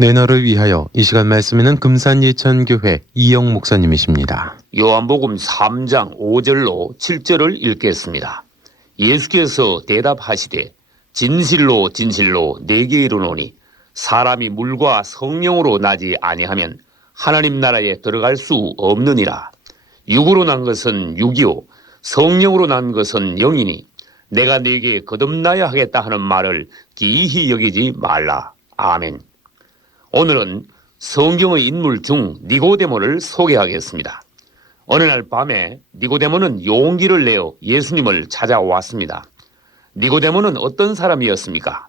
내 너를 위하여 이 시간 말씀에는 금산예천교회 이영 목사님이십니다. 요한복음 3장 5절로 7절을 읽겠습니다. 예수께서 대답하시되 진실로 진실로 내게 이르노니 사람이 물과 성령으로 나지 아니하면 하나님 나라에 들어갈 수 없느니라. 육으로 난 것은 육이요 성령으로 난 것은 영이니 내가 네게 거듭나야 하겠다 하는 말을 기이히 여기지 말라. 아멘. 오늘은 성경의 인물 중 니고데모를 소개하겠습니다. 어느 날 밤에 니고데모는 용기를 내어 예수님을 찾아왔습니다. 니고데모는 어떤 사람이었습니까?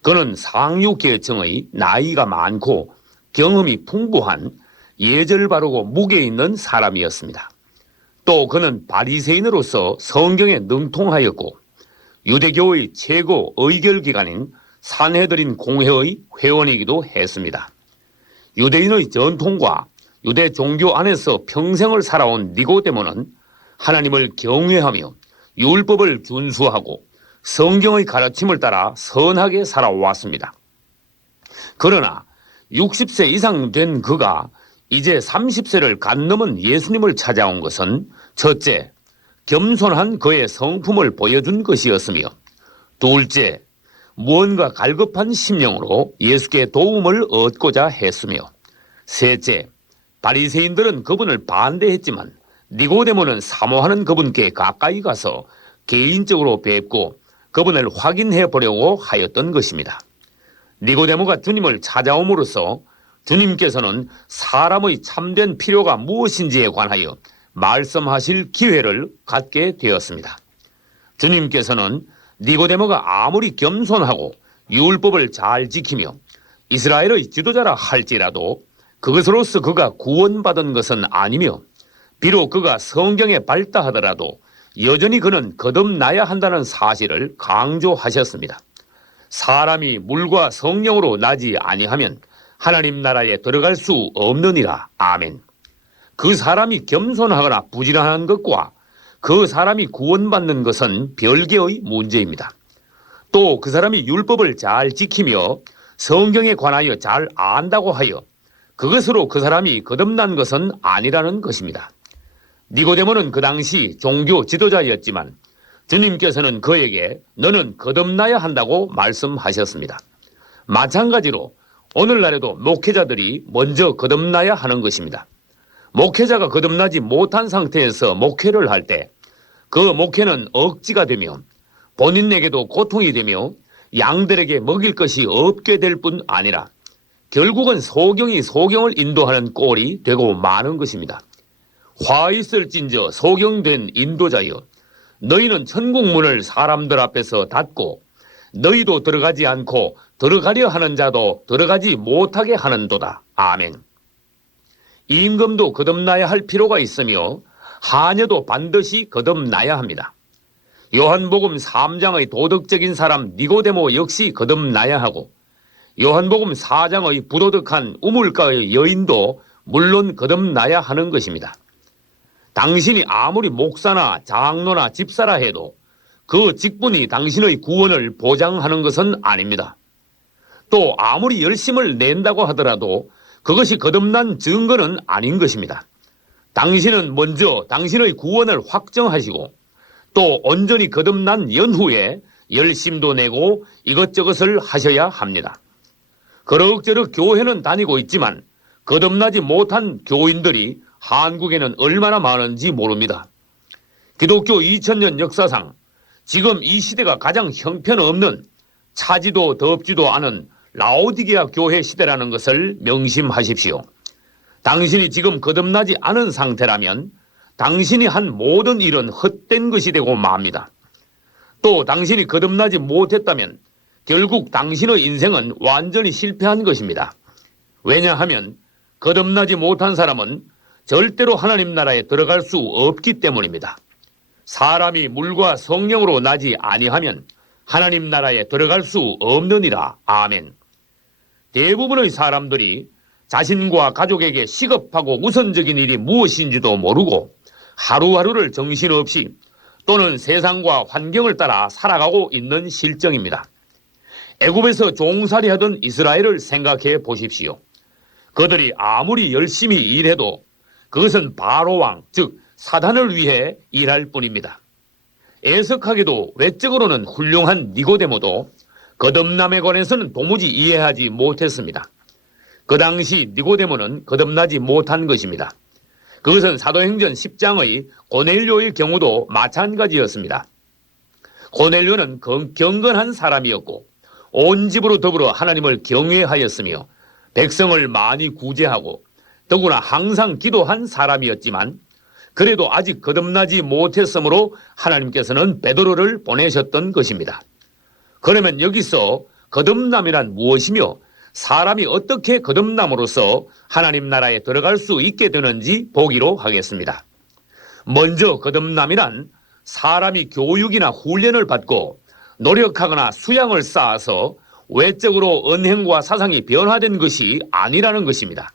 그는 상류계층의 나이가 많고 경험이 풍부한 예절 바르고 무게 있는 사람이었습니다. 또 그는 바리새인으로서 성경에 능통하였고 유대교의 최고 의결기관인 산헤드린 공회의 회원이기도 했습니다. 유대인의 전통과 유대 종교 안에서 평생을 살아온 니고데모는 하나님을 경외하며 율법을 준수하고 성경의 가르침을 따라 선하게 살아왔습니다. 그러나 60세 이상 된 그가 이제 30세를 간 넘은 예수님을 찾아온 것은 첫째, 겸손한 그의 성품을 보여준 것이었으며 둘째, 무언가 갈급한 심령으로 예수께 도움을 얻고자 했으며 셋째, 바리새인들은 그분을 반대했지만 니고데모는 사모하는 그분께 가까이 가서 개인적으로 뵙고 그분을 확인해 보려고 하였던 것입니다. 니고데모가 주님을 찾아옴으로써 주님께서는 사람의 참된 필요가 무엇인지에 관하여 말씀하실 기회를 갖게 되었습니다. 주님께서는 니고데모가 아무리 겸손하고 율법을 잘 지키며 이스라엘의 지도자라 할지라도 그것으로서 그가 구원받은 것은 아니며 비록 그가 성경에 밝다 하더라도 여전히 그는 거듭나야 한다는 사실을 강조하셨습니다. 사람이 물과 성령으로 나지 아니하면 하나님 나라에 들어갈 수 없느니라. 아멘. 그 사람이 겸손하거나 부지런한 것과 그 사람이 구원받는 것은 별개의 문제입니다. 또 그 사람이 율법을 잘 지키며 성경에 관하여 잘 안다고 하여 그것으로 그 사람이 거듭난 것은 아니라는 것입니다. 니고데모는 그 당시 종교 지도자였지만 주님께서는 그에게 너는 거듭나야 한다고 말씀하셨습니다. 마찬가지로 오늘날에도 목회자들이 먼저 거듭나야 하는 것입니다. 목회자가 거듭나지 못한 상태에서 목회를 할 때 그 목회는 억지가 되며 본인에게도 고통이 되며 양들에게 먹일 것이 없게 될 뿐 아니라 결국은 소경이 소경을 인도하는 꼴이 되고 마는 것입니다. 화 있을진저 소경된 인도자여 너희는 천국 문을 사람들 앞에서 닫고 너희도 들어가지 않고 들어가려 하는 자도 들어가지 못하게 하는도다. 아멘. 임금도 거듭나야 할 필요가 있으며 하녀도 반드시 거듭나야 합니다. 요한복음 3장의 도덕적인 사람 니고데모 역시 거듭나야 하고 요한복음 4장의 부도덕한 우물가의 여인도 물론 거듭나야 하는 것입니다. 당신이 아무리 목사나 장로나 집사라 해도 그 직분이 당신의 구원을 보장하는 것은 아닙니다. 또 아무리 열심을 낸다고 하더라도 그것이 거듭난 증거는 아닌 것입니다. 당신은 먼저 당신의 구원을 확정하시고 또 온전히 거듭난 연후에 열심도 내고 이것저것을 하셔야 합니다. 그럭저럭 교회는 다니고 있지만 거듭나지 못한 교인들이 한국에는 얼마나 많은지 모릅니다. 기독교 2000년 역사상 지금 이 시대가 가장 형편없는 차지도 덥지도 않은 라오디게아 교회 시대라는 것을 명심하십시오. 당신이 지금 거듭나지 않은 상태라면 당신이 한 모든 일은 헛된 것이 되고 맙니다. 또 당신이 거듭나지 못했다면 결국 당신의 인생은 완전히 실패한 것입니다. 왜냐하면 거듭나지 못한 사람은 절대로 하나님 나라에 들어갈 수 없기 때문입니다. 사람이 물과 성령으로 나지 아니하면 하나님 나라에 들어갈 수 없느니라. 아멘. 대부분의 사람들이 자신과 가족에게 시급하고 우선적인 일이 무엇인지도 모르고 하루하루를 정신없이 또는 세상과 환경을 따라 살아가고 있는 실정입니다. 애굽에서 종살이하던 이스라엘을 생각해 보십시오. 그들이 아무리 열심히 일해도 그것은 바로 왕, 즉 사단을 위해 일할 뿐입니다. 애석하게도 외적으로는 훌륭한 니고데모도 거듭남에 관해서는 도무지 이해하지 못했습니다. 그 당시 니고데모는 거듭나지 못한 것입니다. 그것은 사도행전 10장의 고넬료의 경우도 마찬가지였습니다. 고넬료는 경건한 사람이었고 온 집으로 더불어 하나님을 경외하였으며 백성을 많이 구제하고 더구나 항상 기도한 사람이었지만 그래도 아직 거듭나지 못했으므로 하나님께서는 베드로를 보내셨던 것입니다. 그러면 여기서 거듭남이란 무엇이며 사람이 어떻게 거듭남으로써 하나님 나라에 들어갈 수 있게 되는지 보기로 하겠습니다. 먼저 거듭남이란 사람이 교육이나 훈련을 받고 노력하거나 수양을 쌓아서 외적으로 언행과 사상이 변화된 것이 아니라는 것입니다.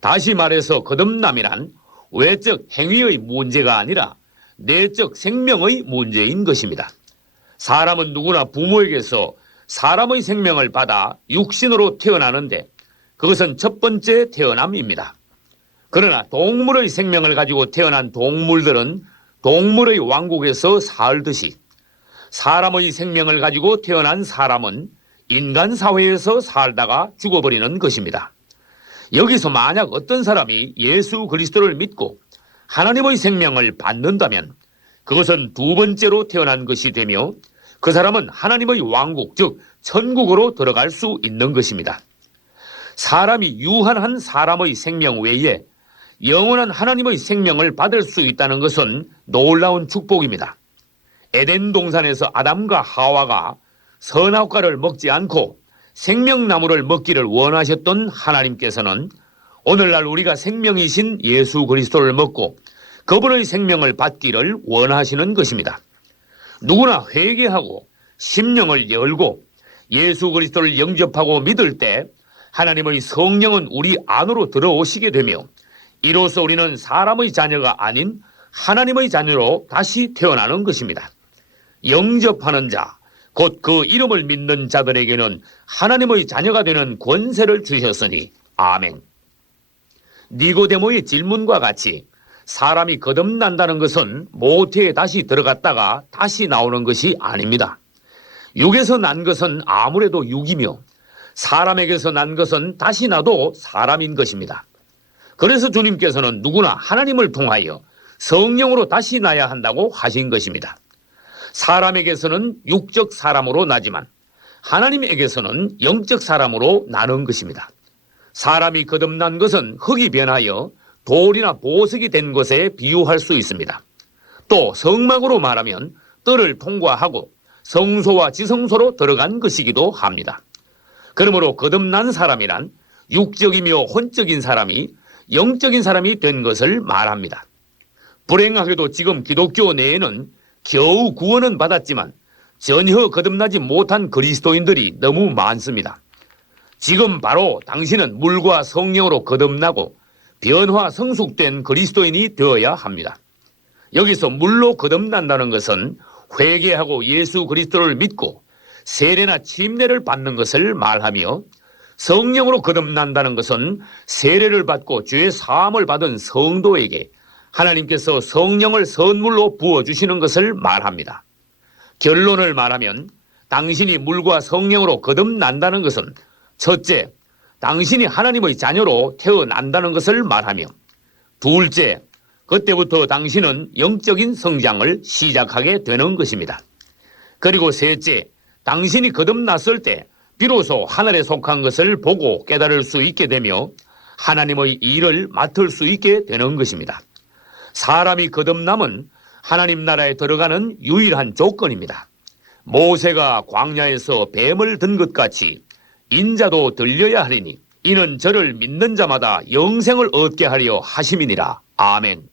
다시 말해서 거듭남이란 외적 행위의 문제가 아니라 내적 생명의 문제인 것입니다. 사람은 누구나 부모에게서 사람의 생명을 받아 육신으로 태어나는데 그것은 첫 번째 태어남입니다. 그러나 동물의 생명을 가지고 태어난 동물들은 동물의 왕국에서 살듯이 사람의 생명을 가지고 태어난 사람은 인간 사회에서 살다가 죽어버리는 것입니다. 여기서 만약 어떤 사람이 예수 그리스도를 믿고 하나님의 생명을 받는다면 그것은 두 번째로 태어난 것이 되며 그 사람은 하나님의 왕국, 즉 천국으로 들어갈 수 있는 것입니다. 사람이 유한한 사람의 생명 외에 영원한 하나님의 생명을 받을 수 있다는 것은 놀라운 축복입니다. 에덴 동산에서 아담과 하와가 선악과를 먹지 않고 생명나무를 먹기를 원하셨던 하나님께서는 오늘날 우리가 생명이신 예수 그리스도를 먹고 그분의 생명을 받기를 원하시는 것입니다. 누구나 회개하고 심령을 열고 예수 그리스도를 영접하고 믿을 때 하나님의 성령은 우리 안으로 들어오시게 되며 이로써 우리는 사람의 자녀가 아닌 하나님의 자녀로 다시 태어나는 것입니다. 영접하는 자, 곧 그 이름을 믿는 자들에게는 하나님의 자녀가 되는 권세를 주셨으니 아멘. 니고데모의 질문과 같이 사람이 거듭난다는 것은 모태에 다시 들어갔다가 다시 나오는 것이 아닙니다. 육에서 난 것은 아무래도 육이며 사람에게서 난 것은 다시 나도 사람인 것입니다. 그래서 주님께서는 누구나 하나님을 통하여 성령으로 다시 나야 한다고 하신 것입니다. 사람에게서는 육적 사람으로 나지만 하나님에게서는 영적 사람으로 나는 것입니다. 사람이 거듭난 것은 흙이 변하여 돌이나 보석이 된 것에 비유할 수 있습니다. 또 성막으로 말하면 뜰을 통과하고 성소와 지성소로 들어간 것이기도 합니다. 그러므로 거듭난 사람이란 육적이며 혼적인 사람이 영적인 사람이 된 것을 말합니다. 불행하게도 지금 기독교 내에는 겨우 구원은 받았지만 전혀 거듭나지 못한 그리스도인들이 너무 많습니다. 지금 바로 당신은 물과 성령으로 거듭나고 변화 성숙된 그리스도인이 되어야 합니다. 여기서 물로 거듭난다는 것은 회개하고 예수 그리스도를 믿고 세례나 침례를 받는 것을 말하며 성령으로 거듭난다는 것은 세례를 받고 죄 사함을 받은 성도에게 하나님께서 성령을 선물로 부어주시는 것을 말합니다. 결론을 말하면 당신이 물과 성령으로 거듭난다는 것은 첫째, 당신이 하나님의 자녀로 태어난다는 것을 말하며 둘째, 그때부터 당신은 영적인 성장을 시작하게 되는 것입니다. 그리고 셋째, 당신이 거듭났을 때 비로소 하늘에 속한 것을 보고 깨달을 수 있게 되며 하나님의 일을 맡을 수 있게 되는 것입니다. 사람이 거듭남은 하나님 나라에 들어가는 유일한 조건입니다. 모세가 광야에서 뱀을 든 것 같이 인자도 들려야 하리니 이는 저를 믿는 자마다 영생을 얻게 하려 하심이니라. 아멘.